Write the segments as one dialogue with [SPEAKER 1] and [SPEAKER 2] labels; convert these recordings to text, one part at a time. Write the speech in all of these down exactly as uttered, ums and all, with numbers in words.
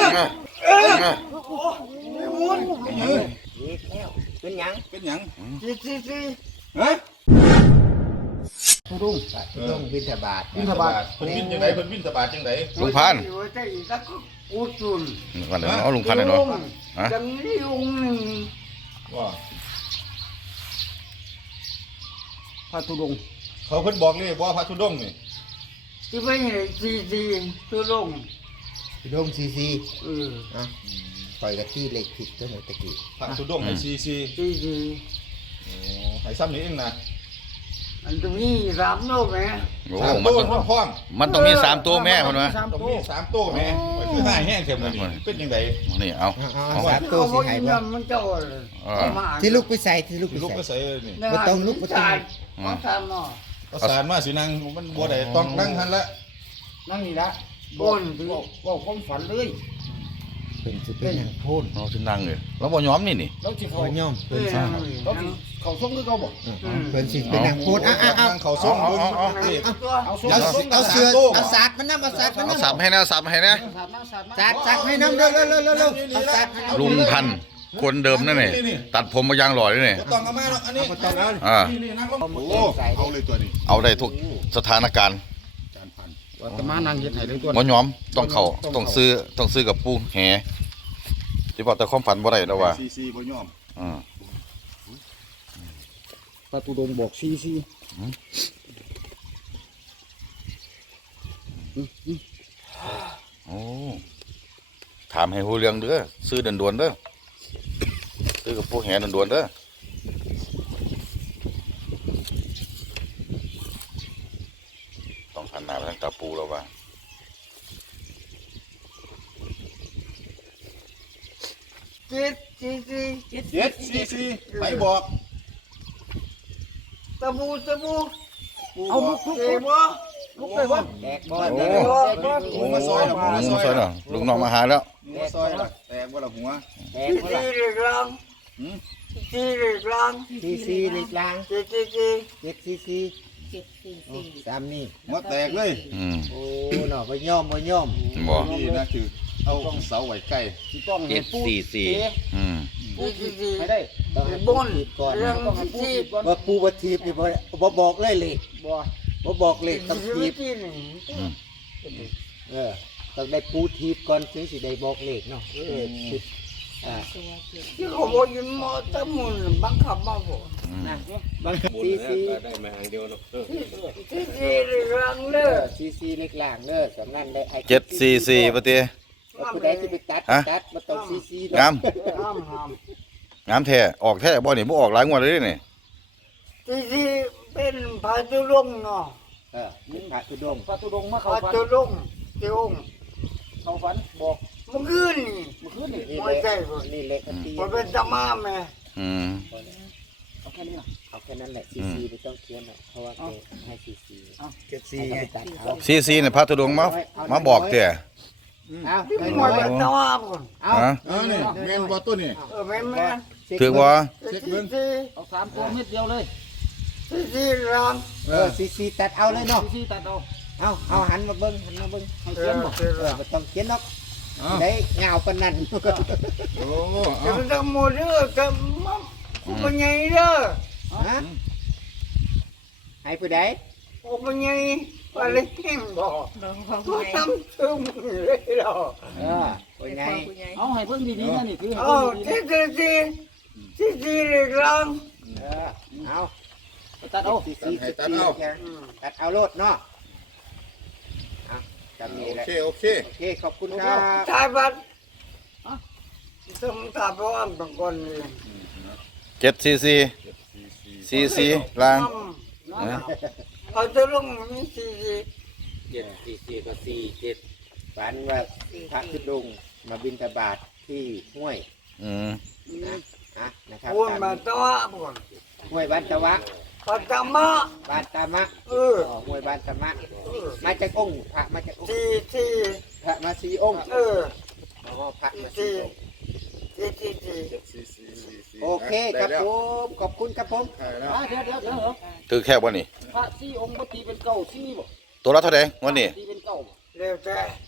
[SPEAKER 1] เป็นหยังเป็นหยังจีจีจีฮะทุดุงทุดุงบินทบาทบินทบาทเพิ่นบินจังไดเพิ่นบินทบาทจังได
[SPEAKER 2] ลุงพันธุ์
[SPEAKER 1] อุจุน
[SPEAKER 2] วันนี้เอาลุงพันธุ์เนาะฮะ
[SPEAKER 1] จังนี้ลุงหนึ่งว่าพระทุดงเขาเพิ่นบอกเลยว่าพระทุดงนี่ที่ไม่เห็นซีซีทุดงทุดงซีซีเอออ่ะปล่อยกะที่เล็กผิดตัวไหนตะกี้พระทุดงให้ซีซีซีซีโอ้ให้ซ้ำนี้เองนะอันตรงนี้สามโลแม่สามตัวพร้อม
[SPEAKER 2] มันต้องมีสามตัวแม่คนวะ
[SPEAKER 1] ต้องมีสามตัวแม่คือห้าแห้งเข็มเลยเป็นยังไง
[SPEAKER 2] นี่เอา
[SPEAKER 1] สามตัวสิให้บ่มันเจ้าที่ลูกไปใส่ที่ลูกไปใส่นี่บ่ต้องลูกบ่ต้องเอาสารมาเอาสารมาสินางมันบ่ได้ต้องนั่งทันละนั่งนี่ละบนบ่ความฝันเลยเป็นสิเป็นหยังโพน
[SPEAKER 2] เราสินั่งเลยเราบ่ยอมนี่นี่
[SPEAKER 1] เราสิเขายอมเพิ่นสิเราสิเขาส่งคือเก่าบ่เพิ่นสิเป็นหยังโพนอ่ะๆๆเขาส่งเอาเอาเอาเอาเสือเอาสาดมันนำเอาสาดมันนำ
[SPEAKER 2] เอาสับให้นะสับให้นะ
[SPEAKER 1] สาดสาดให้นำเร็วๆๆๆเอาสาด
[SPEAKER 2] ลุงพันธุ์คนเดิมนั่นนี่ตัดผมมายังหล่อเลยนี่
[SPEAKER 1] ต้องเอามาหรอกอันนี้ต้องเอา
[SPEAKER 2] อ่า
[SPEAKER 1] โอ้เอาเลยตัวนี้
[SPEAKER 2] เอาได้ทุกสถานการณ์
[SPEAKER 1] ว่าตะมานั่งเฮ็ดให้เลยตัว
[SPEAKER 2] บ่ยอมต้องเข้าต้องซื้อต้องซื้อกับปูแหที่บอกแต่ความฝันบ่ได้แล้วว่า
[SPEAKER 1] ซีซีบ่ยอม
[SPEAKER 2] อ่า
[SPEAKER 1] พระตุดงบอกซีซี
[SPEAKER 2] โอ้ถามให้ฮู้เรื่องเด้อซื้อด่วนๆเด้อซื้อกับปูแหด่วนๆเด้อต้องหันหน้าไปทางตาปูแล้วว่า
[SPEAKER 1] เจ็ดซีซีเจ็ดซีซีไปบอกตะบูตะบูเอาลุกลุกบ่ลุกไปบ่แตกบ่แตกบ่ลุงมาซอยน่ะลุงมาซอย
[SPEAKER 2] น่ะลุงน้องมาหาแล้ว
[SPEAKER 1] ลุงมาซอยน่ะแตกบ่ล่ะหัวแตกบ่ล่ะซีกลางหืมซีกลางซีซีกลางเจ็ดซีซีเจ็ดซีซีเจ็ดซีซีสามนี่หมดแตกเลย
[SPEAKER 2] อืม
[SPEAKER 1] โอ้เนาะบ่ยอมบ่ยอม
[SPEAKER 2] บ่
[SPEAKER 1] นี่นะคือเอาเสาไว้ใกล้ต้องให้ปู
[SPEAKER 2] สี่สี่อืม
[SPEAKER 1] ไม่ได้ต้องให้ปูทีบก่อนต้องให้ปูทีบก่อนว่าปูบ่ทีบนี่บ่บ่บอกเลยเลยบ่บ่บอกเลยต้องทีบเออต้องได้ปูทีบก่อนถึงสิได้บอกเลขเนาะเอออ่าที่เขาบอกอยู่มอตะมุนบังคับมาบ่นะบังคับซีซีได้มาอันเดียวเนาะซีซีเล็กล่างเด้อซีซีเล็กล่างเด้อสำนันได้
[SPEAKER 2] เจ็ดสี่สี่ปะติ
[SPEAKER 1] ผู้ใดสิไปตัดตัดบ่ต้องซีซี
[SPEAKER 2] งามงามแท้ออกแท้บ่นี่บ่ออกหลายงวดเลยนี่
[SPEAKER 1] ซีซีเป็นพระตุดงเนาะเออเป็นพระตุดงพระตุดงมาเข้าฝันพระตุดงเจ้าองค์เข้าฝันบอกเมื่อคืนนี่เมื่อคืนนี่ไม่ใช่นี่เล็กตีมันเป็นธรรมะแม่
[SPEAKER 2] อืม
[SPEAKER 1] เอาแค่นี้เอาแค่นั้นแหละซีซีไม่ต้องเขียนเพราะว่าแกให้ซีซีเก็บซี
[SPEAKER 2] ซีซีเนี่ยพระตุดงมามาบอกเตี่ย
[SPEAKER 1] เอาไม่หมดเป็นตัวคนเอาเออนี่แมนบอตัวนี่เออแมนแมน
[SPEAKER 2] ถือว่า
[SPEAKER 1] เช็คเงินเอาสามตัวเม็ดเดียวเลยซีซีรังเออซีซีตัดเอาเลยเนาะซีซีตัดเอาเอาเอาหันมาเบิ้งหันมาเบิ้งให้เขียนบอกเออไม่ต้องเขียนหรอกได้เงาปนนั่นโอ้จะทำหมดเด้อจะมั่งกูเป็นไงเด้อฮะให้ผู้ใดกูเป็นไงอะไรที่บอกกูทำซึมเลยหรอเออเป็นไงเอาให้เพิ่งดีๆนะนี่คือเอาซีซีซีซีซีเล็กลังเออเอาตัดเอาซีซีตัดเอาตัดเอาโลดเนาะโอเคโอเคโอเคขอบคุณครับชายบัตรต้องตาพร้อมบางคน
[SPEAKER 2] เจ็ดซีซีซีซีล่าง
[SPEAKER 1] เขาจะลงมีซีซีเจ็ดซีซีก็ซีเจ็ดฝันว่าพระธุดงค์มาบิณฑบาตที่ห้วย
[SPEAKER 2] อืม
[SPEAKER 1] นะฮะนะครับห้วยบ้านตะวะบ่ห้วยบ้านตะวะบ้านตะมะบ้านตะมะเออห้วยบ้านตะมะมาจากองค์พระมาจากองค์ซีซีพระมาซีองค์เออพระมาซีซีซีซีโอเคครับผมขอบคุณครับผมเดี๋ยวเดี๋ยวเดี๋ยว
[SPEAKER 2] ถือแค่วันนี้
[SPEAKER 1] พระซีองค์ปฏิเป็นเก่าซีบ่
[SPEAKER 2] ตัวละเท่าไหร่วันนี้
[SPEAKER 1] ตีเป็นเก่าเร็วแต่
[SPEAKER 2] ฮะ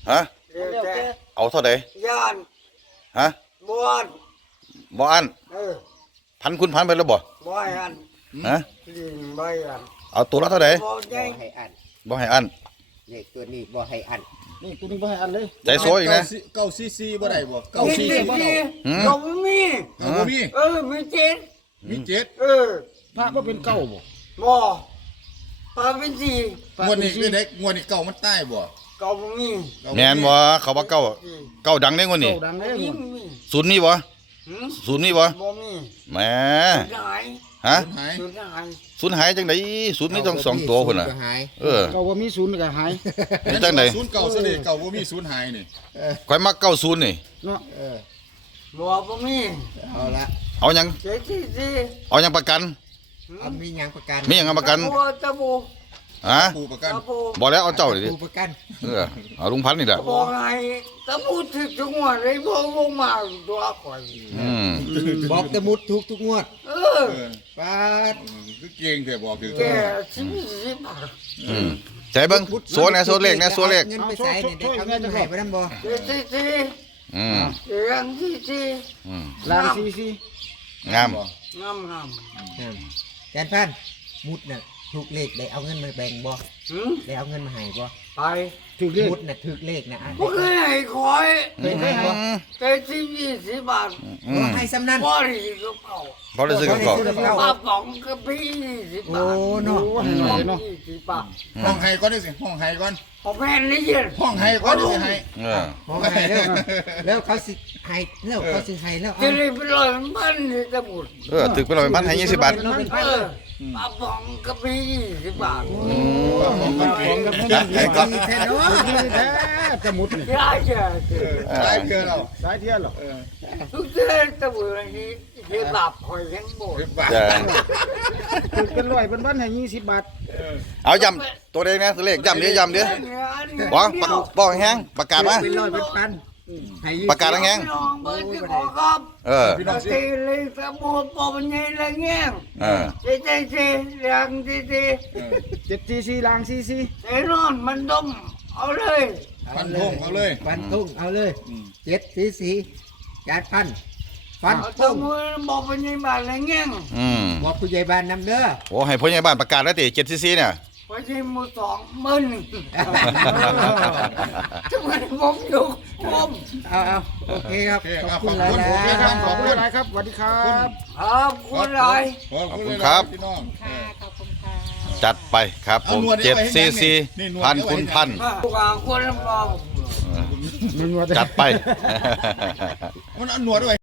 [SPEAKER 3] เดี๋ยวแต่
[SPEAKER 2] เอาเท่าใด
[SPEAKER 3] ย่าน
[SPEAKER 2] ฮะ
[SPEAKER 3] บวน
[SPEAKER 2] บ่อัน
[SPEAKER 3] เออ
[SPEAKER 2] พันคุณพันไปแล้วบ่
[SPEAKER 3] บ่อัน
[SPEAKER 2] ฮะ
[SPEAKER 3] ลิงบ่อัน
[SPEAKER 2] เอาตัวละเท่าใด
[SPEAKER 3] บ่
[SPEAKER 1] บ่
[SPEAKER 3] ใหญ่
[SPEAKER 1] ให้อัน
[SPEAKER 2] บ่ให้อัน
[SPEAKER 1] เลขตัวนี้บ่ให้อัน
[SPEAKER 4] นี่ตัวนี้บ่ให้อันเลย
[SPEAKER 2] ใจโซอีกนะ
[SPEAKER 5] เก้าซีซีบ่ได้บ่เก้าซี
[SPEAKER 3] มี
[SPEAKER 5] ซีบ่ได้
[SPEAKER 2] หืม
[SPEAKER 3] ก็บ่มี
[SPEAKER 5] เอาบ่มี
[SPEAKER 3] เออมีเจ็ด
[SPEAKER 5] มีเจ็ด
[SPEAKER 3] เออ
[SPEAKER 4] พระบ่เป็นเก้าบ่
[SPEAKER 3] บ่ปลาเป็นสี่
[SPEAKER 5] งวดนี้คือเด็กงวดนี้เก้ามันใต้บ่
[SPEAKER 3] ก็บ่มี
[SPEAKER 2] แม่นบ่เขาว่าเก้าเก้าดังได้งวดนี้
[SPEAKER 4] เก้าดังเลย
[SPEAKER 3] มี
[SPEAKER 4] บ่
[SPEAKER 3] มี
[SPEAKER 2] ศูนย์มีบ่
[SPEAKER 3] หืม
[SPEAKER 2] ศูนย์มีบ่
[SPEAKER 3] บ่มี
[SPEAKER 2] แหม
[SPEAKER 3] สุดหาย
[SPEAKER 2] ฮะ
[SPEAKER 5] หาย
[SPEAKER 3] สุดหาย
[SPEAKER 2] ศูนย์หายจังไดศูนย์มีต้องสองตัวพุ่นน่ะ
[SPEAKER 1] ก็หาย
[SPEAKER 2] เออ
[SPEAKER 4] เก้าบ่มีศูนย์ก็หาย
[SPEAKER 2] เป็นจังได๋
[SPEAKER 5] ศูนย์เก้าซะดิเก้าบ่มีศูนย์หายนี่
[SPEAKER 2] ข่อยมักเก้าศูนย์นี่
[SPEAKER 4] เนาะ
[SPEAKER 1] เออ
[SPEAKER 3] บ่บ่มี
[SPEAKER 1] เอาละ
[SPEAKER 2] เอาหยัง
[SPEAKER 3] เจ็ดสี่สี่
[SPEAKER 2] เอาหยังประกัน
[SPEAKER 1] เอามีหยังประกัน
[SPEAKER 2] มีหยังเอาประกัน
[SPEAKER 3] ตะปูตะปู
[SPEAKER 2] ฮะ
[SPEAKER 5] ปูประกัน
[SPEAKER 3] ตะปู
[SPEAKER 2] บ่แล้วเอาเจ้าดิ
[SPEAKER 1] ผู้ประกัน
[SPEAKER 2] เออเอาลุงพันธุ์นี่แหละ
[SPEAKER 3] บอกไงตะปูถึงจังหวะเลยบ่บ่มาตัวข่อย
[SPEAKER 2] อืม
[SPEAKER 1] บอกแตะมุดทุกทุกงวด
[SPEAKER 3] เออ
[SPEAKER 5] เออ
[SPEAKER 1] ปาด
[SPEAKER 5] คือเก่งแต่บอกคือ
[SPEAKER 3] แกสิบสิบบาท
[SPEAKER 2] อืมใจเบิ่งโซนแหน่โซนเลขแหน่โซนเลข
[SPEAKER 1] เงินไปใส่เนี่ยได้เอาเงินมาให้บ่นำบ่
[SPEAKER 3] เจ็ดสี่สี่
[SPEAKER 2] อืม
[SPEAKER 3] เจ็ดสี่สี่
[SPEAKER 2] อืม
[SPEAKER 4] ลางซีซี
[SPEAKER 2] งาม
[SPEAKER 3] งามงาม
[SPEAKER 1] ครับแกนพันมุดน่ะถูกเลขได้เอาเงินมาแบ่งบ่
[SPEAKER 3] หืม
[SPEAKER 1] ได้เอาเงินมาให้บ่
[SPEAKER 3] ไป
[SPEAKER 4] ถูกเลข
[SPEAKER 1] มุดน่ะถูกเลขนะอ่ะ
[SPEAKER 3] บ่เคยให้คอย
[SPEAKER 2] อืม
[SPEAKER 3] แต่สิบยี่สิบบาท
[SPEAKER 2] อื
[SPEAKER 1] บ่
[SPEAKER 2] ม
[SPEAKER 1] ให้ซ้ำนั้น
[SPEAKER 3] บ่ได้ก็เก่า
[SPEAKER 2] พอได้ซื้อกับเขาว
[SPEAKER 3] ปลาป๋องกะปิสิบบาท
[SPEAKER 1] โอ้เนาะ
[SPEAKER 4] โอ้ให้หน่อยเนาะ
[SPEAKER 3] ยี่สิบบาท
[SPEAKER 5] ห้องไห้ก่อนได้สิห้องไห้ก่อน
[SPEAKER 3] ของแม่นี่เย็น
[SPEAKER 5] ห้องไห้ก่อนได้สิให้
[SPEAKER 2] เออ
[SPEAKER 1] ขอให้เด้อแล้วเขาสิให้แล้วเขาสิให้แล้ว
[SPEAKER 3] จะ
[SPEAKER 1] เอา
[SPEAKER 3] ได้ไปลอยมันนี่ตะบุด
[SPEAKER 2] เออถึกไปเลยพันให้ยี่สิบบาท
[SPEAKER 3] เออปลาป๋องกะปิยี่สิบบาท
[SPEAKER 5] ของกันเก่ง
[SPEAKER 1] จัดให้ดีแท้เนาะ
[SPEAKER 4] นี่แท้จะมุดนี่
[SPEAKER 3] ได้จ้ะ
[SPEAKER 5] ตายเกินเรา
[SPEAKER 4] สายเทียนเหรอ
[SPEAKER 5] เออ
[SPEAKER 3] ทุกเดือนตะบุดนี้เฮ็ดบาปคอยยังบ่
[SPEAKER 5] เรียบร้อย
[SPEAKER 2] จ้ะ
[SPEAKER 4] ถูกเป็นร้อยเป็นพันให้ยี่สิบบาท
[SPEAKER 2] เอาย้ำตัวเลขนะตัวเลขย้ำเดี๋ยวย้ำเดี๋ยวบอกปากบอกแห้งประกาศมา
[SPEAKER 1] เป็นร้อยเป็นพันให้
[SPEAKER 2] ประกาศแห้ง
[SPEAKER 3] น้องเบิดที่ขอครับ
[SPEAKER 2] เออ
[SPEAKER 5] พี่น้องสิ
[SPEAKER 3] ตีเลยตะบุดปอบใหญ่ละแง่ง
[SPEAKER 2] เออ
[SPEAKER 3] เจ๊เจ๊เจ๊เรื่องเจ๊เจ๊
[SPEAKER 4] เจ็ดซีซีลางซีซี
[SPEAKER 3] ไอ้นอนมันดมเอาเลย
[SPEAKER 5] พันธงเอาเลย
[SPEAKER 1] ฟันทุ่งเอาเลยเจ็ดสีสีจัดพันฟัน
[SPEAKER 3] เอาตะ
[SPEAKER 1] ทุ่ง
[SPEAKER 3] มือบอกเป็นยังบ้านละแง่ง
[SPEAKER 2] อืม
[SPEAKER 1] บอกผู้ใหญ่บ้านนำเด้อ
[SPEAKER 2] โอ้ให้พ่อใหญ่บ้านประกาศแล้วติเจ็ดซีซีเนี่ย
[SPEAKER 3] พอใช้มือสองมึนทำไมผมอยู่ผม
[SPEAKER 1] เอาเอาโอเคครับ
[SPEAKER 5] โอเค
[SPEAKER 1] ข
[SPEAKER 5] ค
[SPEAKER 1] อ
[SPEAKER 5] รั
[SPEAKER 1] บบ คุณ
[SPEAKER 5] ขอบคุณ
[SPEAKER 1] หลาย
[SPEAKER 5] ขอบคุณ
[SPEAKER 1] ๆ
[SPEAKER 4] ขอบคุณหลายครับสวัสดีครับ
[SPEAKER 3] ครับคุณไร
[SPEAKER 5] ขอบคุณครับพี่น้อง
[SPEAKER 2] จัดไปครับผมเจ็ดซีซีพันคุณพัน
[SPEAKER 3] ทุกคนบอก
[SPEAKER 4] มันว่า
[SPEAKER 2] จัดไป
[SPEAKER 5] มันเอาหนวดด้วย